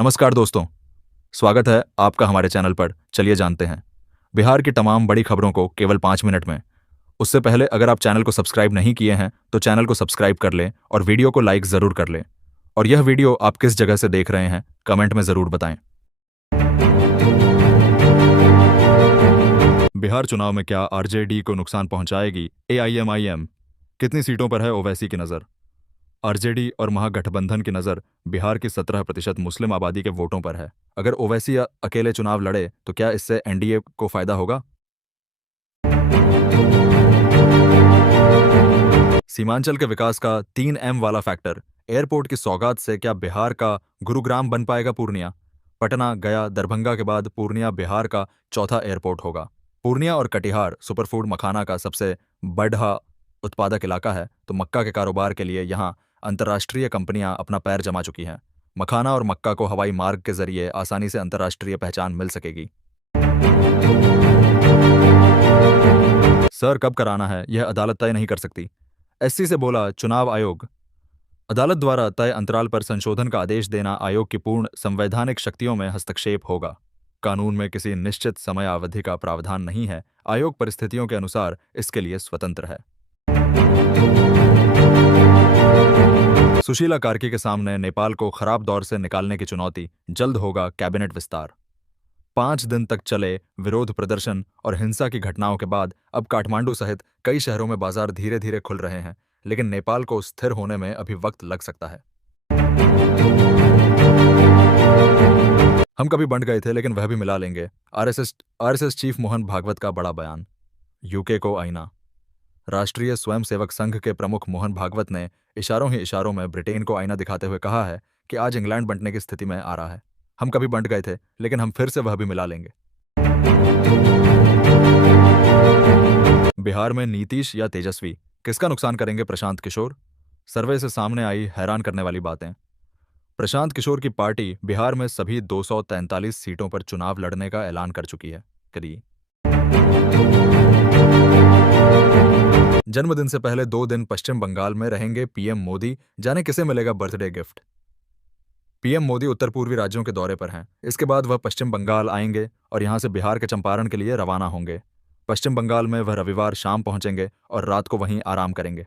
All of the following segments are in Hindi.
नमस्कार दोस्तों, स्वागत है आपका हमारे चैनल पर। चलिए जानते हैं बिहार की तमाम बड़ी खबरों को केवल 5 मिनट में। उससे पहले अगर आप चैनल को सब्सक्राइब नहीं किए हैं तो चैनल को सब्सक्राइब कर लें और वीडियो को लाइक ज़रूर कर लें। और यह वीडियो आप किस जगह से देख रहे हैं कमेंट में ज़रूर बताएं। बिहार चुनाव में क्या आरजेडी को नुकसान पहुंचाएगी एआईएमआईएम? कितनी सीटों पर है ओवैसी की नज़र? आरजेडी और महागठबंधन की नज़र बिहार की 17% मुस्लिम आबादी के वोटों पर है। अगर ओवैसी अकेले चुनाव लड़े तो क्या इससे एनडीए को फायदा होगा? सीमांचल के विकास का 3M वाला फैक्टर, एयरपोर्ट की सौगात से क्या बिहार का गुरुग्राम बन पाएगा पूर्णिया? पटना, गया, दरभंगा के बाद पूर्णिया बिहार का चौथा एयरपोर्ट होगा। पूर्णिया और कटिहार सुपरफूड मखाना का सबसे बड़ा उत्पादक इलाका है, तो मक्का के कारोबार के लिए यहाँ अंतर्राष्ट्रीय कंपनियां अपना पैर जमा चुकी हैं। मखाना और मक्का को हवाई मार्ग के जरिए आसानी से अंतर्राष्ट्रीय पहचान मिल सकेगी। सर, कब कराना है यह अदालत तय नहीं कर सकती, एससी से बोला चुनाव आयोग। अदालत द्वारा तय अंतराल पर संशोधन का आदेश देना आयोग की पूर्ण संवैधानिक शक्तियों में हस्तक्षेप होगा। कानून में किसी निश्चित समय अवधि का प्रावधान नहीं है। आयोग परिस्थितियों के अनुसार इसके लिए स्वतंत्र है। सुशीला कार्की के सामने नेपाल को खराब दौर से निकालने की चुनौती, जल्द होगा कैबिनेट विस्तार। 5 दिन तक चले विरोध प्रदर्शन और हिंसा की घटनाओं के बाद अब काठमांडू सहित कई शहरों में बाजार धीरे धीरे खुल रहे हैं, लेकिन नेपाल को स्थिर होने में अभी वक्त लग सकता है। हम कभी बंट गए थे लेकिन वह भी मिला लेंगे, आरएसएस चीफ मोहन भागवत का बड़ा बयान। यूके को आईना। राष्ट्रीय स्वयंसेवक संघ के प्रमुख मोहन भागवत ने इशारों ही इशारों में ब्रिटेन को आईना दिखाते हुए कहा है कि आज इंग्लैंड बंटने की स्थिति में आ रहा है। हम कभी बंट गए थे लेकिन हम फिर से वह भी मिला लेंगे। बिहार में नीतीश या तेजस्वी, किसका नुकसान करेंगे प्रशांत किशोर? सर्वे से सामने आई हैरान करने वाली बातें। प्रशांत किशोर की पार्टी बिहार में सभी 243 सीटों पर चुनाव लड़ने का ऐलान कर चुकी है। जन्मदिन से पहले 2 दिन पश्चिम बंगाल में रहेंगे पीएम मोदी, जाने किसे मिलेगा बर्थडे गिफ्ट। पीएम मोदी उत्तर पूर्वी राज्यों के दौरे पर हैं। इसके बाद वह पश्चिम बंगाल आएंगे और यहां से बिहार के चंपारण के लिए रवाना होंगे। पश्चिम बंगाल में वह रविवार शाम पहुंचेंगे और रात को वहीं आराम करेंगे।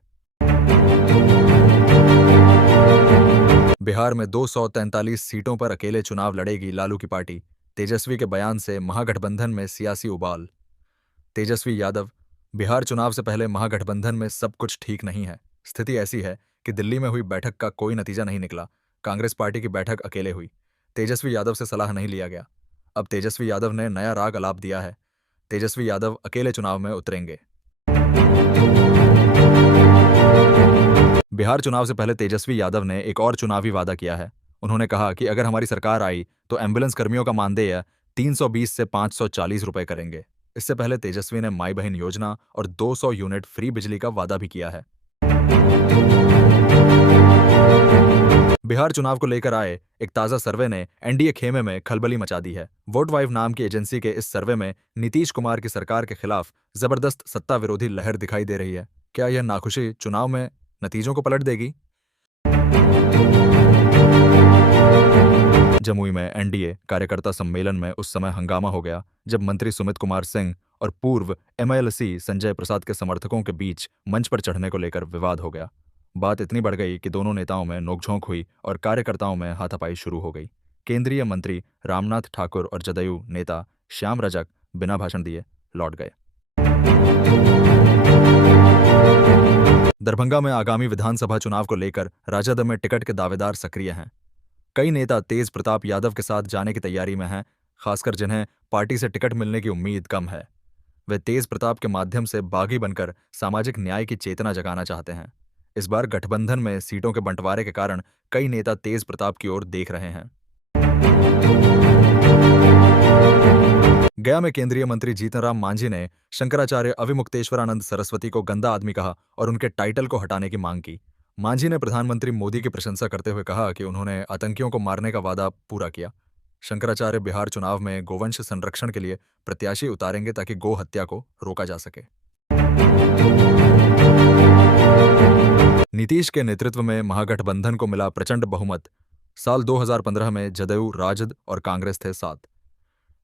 बिहार में 243 सीटों पर अकेले चुनाव लड़ेगी लालू की पार्टी। तेजस्वी के बयान से महागठबंधन में सियासी उबाल। तेजस्वी यादव, बिहार चुनाव से पहले महागठबंधन में सब कुछ ठीक नहीं है। स्थिति ऐसी है कि दिल्ली में हुई बैठक का कोई नतीजा नहीं निकला। कांग्रेस पार्टी की बैठक अकेले हुई। तेजस्वी यादव से सलाह नहीं लिया गया। अब तेजस्वी यादव ने नया राग अलाप दिया है। तेजस्वी यादव अकेले चुनाव में उतरेंगे। बिहार चुनाव से पहले तेजस्वी यादव ने एक और चुनावी वादा किया है। उन्होंने कहा कि अगर हमारी सरकार आई तो एम्बुलेंस कर्मियों का मानदेय 320 से 540 रुपए करेंगे। इससे पहले तेजस्वी ने माई बहन योजना और 200 यूनिट फ्री बिजली का वादा भी किया है। बिहार चुनाव को लेकर आए एक ताजा सर्वे ने एनडीए खेमे में खलबली मचा दी है। वोट वाइव नाम की एजेंसी के इस सर्वे में नीतीश कुमार की सरकार के खिलाफ जबरदस्त सत्ता विरोधी लहर दिखाई दे रही है। क्या यह नाखुशी चुनाव में नतीजों को पलट देगी? जमुई में एनडीए कार्यकर्ता सम्मेलन में उस समय हंगामा हो गया जब मंत्री सुमित कुमार सिंह और पूर्व एमएलसी संजय प्रसाद के समर्थकों के बीच मंच पर चढ़ने को लेकर विवाद हो गया। बात इतनी बढ़ गई कि दोनों नेताओं में नोकझोंक हुई और कार्यकर्ताओं में हाथापाई शुरू हो गई। केंद्रीय मंत्री रामनाथ ठाकुर और जदयू नेता श्याम रजक बिना भाषण दिए लौट गए। दरभंगा में आगामी विधानसभा चुनाव को लेकर राजद में टिकट के दावेदार सक्रिय हैं। कई नेता तेज प्रताप यादव के साथ जाने की तैयारी में हैं, खासकर जिन्हें पार्टी से टिकट मिलने की उम्मीद कम है। वे तेज प्रताप के माध्यम से बागी बनकर सामाजिक न्याय की चेतना जगाना चाहते हैं। इस बार गठबंधन में सीटों के बंटवारे के कारण कई नेता तेज प्रताप की ओर देख रहे हैं। गया में केंद्रीय मंत्री जीतनराम मांझी ने शंकराचार्य अविमुक्तेश्वरानंद सरस्वती को गंदा आदमी कहा और उनके टाइटल को हटाने की मांग की। मांझी ने प्रधानमंत्री मोदी की प्रशंसा करते हुए कहा कि उन्होंने आतंकियों को मारने का वादा पूरा किया। शंकराचार्य बिहार चुनाव में गोवंश संरक्षण के लिए प्रत्याशी उतारेंगे ताकि गो हत्या को रोका जा सके। नीतीश के नेतृत्व में महागठबंधन को मिला प्रचंड बहुमत। साल 2015 में जदयू, राजद और कांग्रेस थे साथ।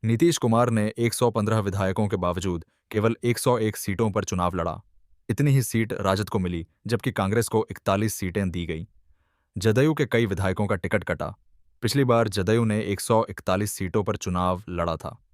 नीतीश कुमार ने 115 विधायकों के बावजूद केवल 101 सीटों पर चुनाव लड़ा। इतनी ही सीट राजद को मिली, जबकि कांग्रेस को 41 सीटें दी गई। जदयू के कई विधायकों का टिकट कटा। पिछली बार जदयू ने 141 सीटों पर चुनाव लड़ा था।